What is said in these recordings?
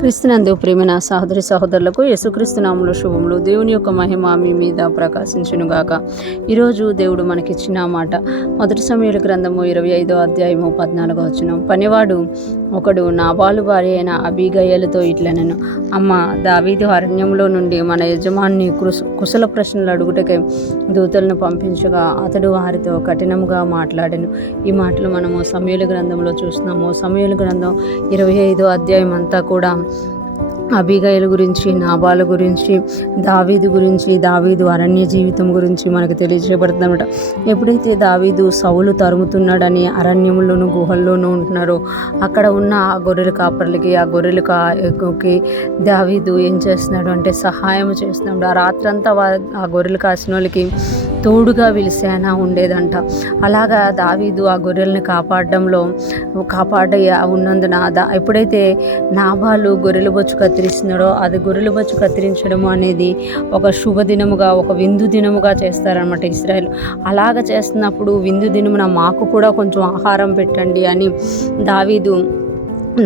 క్రీస్తునందు ప్రియమైన సహోదరి సహోదరులకు యేసుక్రీస్తు నామములో శుభములు. దేవుని యొక్క మహిమ మీ మీద ప్రకాశించునుగాక. ఈరోజు దేవుడు మనకిచ్చిన మాట మొదటి సమూయేలు గ్రంథము 25వ అధ్యాయము 14వ వచనం. పనివాడు ఒకడు నాబాలు భార్య అయిన అబీగయలుతో ఇట్లనెను, అమ్మ, దావీదు అరణ్యంలో నుండి మన యజమాని కుశల ప్రశ్నలు అడుగుటకై దూతలను పంపించగా అతడు వారితో కఠినముగా మాట్లాడెను. ఈ మాటలు మనము సమూయేలు గ్రంథంలో చూస్తున్నాము. సమూయేలు గ్రంథం 25వ అధ్యాయం అంతా కూడా అబీగయలు గురించి, నాబాలు గురించి, దావీదు అరణ్య జీవితం గురించి మనకు తెలియజేయబడుతుంది అనమాట. ఎప్పుడైతే దావీదు సౌలు తరుముతున్నాడని అరణ్యంలోనూ గుహల్లోనూ ఉంటున్నారో అక్కడ ఉన్న ఆ గొర్రెల కాపర్లకి, ఆ గొర్రెలకి దావీదు ఏం చేస్తున్నాడు అంటే సహాయం చేస్తున్నాడు. ఆ రాత్రంతా ఆ గొర్రెలు కాసిన వాళ్ళకి తోడుగా విలిసేన ఉండేదంట. అలాగా దావీదు ఆ గొర్రెల్ని కాపాడ ఉన్నందున ఎప్పుడైతే నాబాలు గొర్రెల బొచ్చు కత్తిరిస్తున్నాడో అది గొర్రెల బొచ్చు కత్తిరించడము అనేది ఒక శుభదినముగా, ఒక విందు దినముగా చేస్తారనమాట ఇశ్రాయేలు. అలాగ చేస్తున్నప్పుడు విందు దినమున మాకు కూడా కొంచెం ఆహారం పెట్టండి అని దావీదు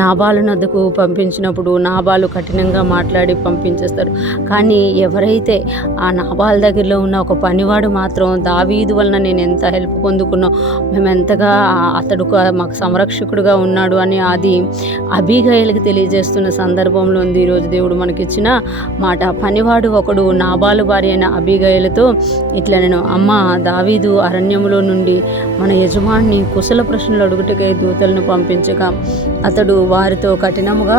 నాబాలు నద్దకు పంపించినప్పుడు నాబాలు కఠినంగా మాట్లాడి పంపించేస్తారు. కానీ ఎవరైతే ఆ నాబాల్ దగ్గరలో ఉన్న ఒక పనివాడు మాత్రం దావీదు వలన నేను ఎంత హెల్ప్ పొందుకున్నా, మేము ఎంతగా అతడు మాకు సంరక్షకుడుగా ఉన్నాడు అని అది అబీగయలకి తెలియజేస్తున్న సందర్భంలో ఉంది ఈరోజు దేవుడు మనకిచ్చిన మాట. పనివాడు ఒకడు నాబాలు భార్య అయిన అబీగయలతో ఇట్లా, నేను అమ్మ, దావీదు అరణ్యములో నుండి మన యజమాని కుశల ప్రశ్నలు అడుగుటకై దూతలను పంపించగా అతడు వారితో కఠినముగా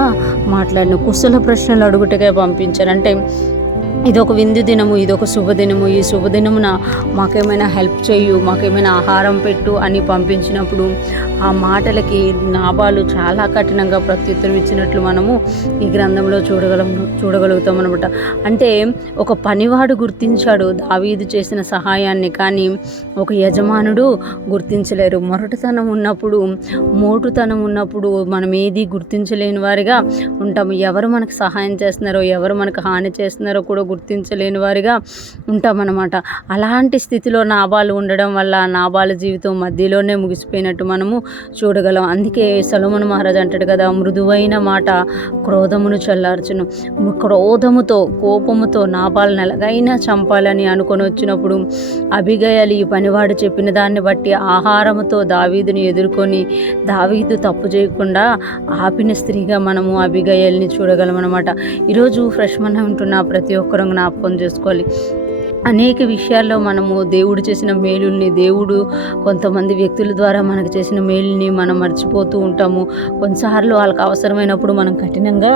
మాట్లాడిన. కుశల ప్రశ్నలు అడుగుటకే పంపించారు. అంటే ఇదొక విందు దినము, ఇదొక శుభదినము, ఈ శుభదినమున మాకేమైనా హెల్ప్ చేయు, మాకేమైనా ఆహారం పెట్టు అని పంపించినప్పుడు ఆ మాటలకి నాబాలు చాలా కఠినంగా ప్రత్యుత్తరం ఇచ్చినట్లు మనము ఈ గ్రంథంలో చూడగలుగుతాం అనమాట. అంటే ఒక పనివాడు గుర్తించాడు దావీదు చేసిన సహాయాన్ని, కానీ ఒక యజమానుడు గుర్తించలేరు. మోటుతనం ఉన్నప్పుడు మనం ఏది గుర్తించలేని వారిగా ఉంటాము. ఎవరు మనకు సహాయం చేస్తున్నారో, ఎవరు మనకు హాని చేస్తున్నారో కూడా గుర్తించలేని వారిగా ఉంటామన్నమాట. అలాంటి స్థితిలో నాబాలు ఉండడం వల్ల నాబాలు జీవితం మధ్యలోనే ముగిసిపోయినట్టు మనము చూడగలం. అందుకే సొలొమోను మహారాజు అంటాడు కదా, మృదువైన మాట క్రోధమును చల్లార్చును. క్రోధముతో, కోపముతో నాబాలను ఎలాగైనా చంపాలని అనుకొని వచ్చినప్పుడు అబీగయలు ఈ పనివాడు చెప్పిన దాన్ని బట్టి ఆహారముతో దావీదుని ఎదుర్కొని దావీదు తప్పు చేయకుండా ఆపిన స్త్రీగా మనము అబీగయల్ని చూడగలం అనమాట. ఈరోజు ఫ్రెష్ మన ఉంటున్న ప్రతి ఒక్కరూ జ్ఞాపకం చేసుకోవాలి. అనేక విషయాల్లో మనము దేవుడు చేసిన మేలుల్ని, దేవుడు కొంతమంది వ్యక్తుల ద్వారా మనకు చేసిన మేలుని మనం మర్చిపోతూ ఉంటాము. కొన్నిసార్లు వాళ్ళకి అవసరమైనప్పుడు మనం కఠినంగా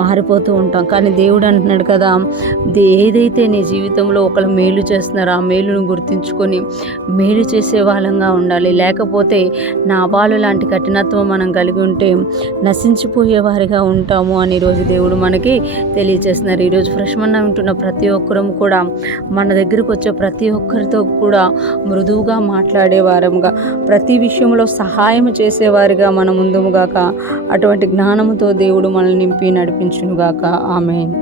మారిపోతూ ఉంటాం. కానీ దేవుడు అంటున్నాడు కదా, ఏదైతే నీ జీవితంలో ఒకళ్ళు మేలు చేస్తున్నారో ఆ మేలును గుర్తించుకొని మేలు చేసే వాళ్ళంగా ఉండాలి. లేకపోతే నాబాలు లాంటి కఠినత్వం మనం కలిగి ఉంటే నశించిపోయే వారిగా ఉంటాము అని ఈరోజు దేవుడు మనకి తెలియజేస్తున్నారు. ఈరోజు ఫ్రెష్ మన్నా వింటున్న ప్రతి ఒక్కరం కూడా మన దగ్గరకు వచ్చే ప్రతి ఒక్కరితో కూడా మృదువుగా మాట్లాడే వారముగా, ప్రతి విషయంలో సహాయం చేసేవారిగా మనం ముందుగాక, అటువంటి జ్ఞానముతో దేవుడు మనల్ని నింపి నడిపించునుగాక. ఆమేన్.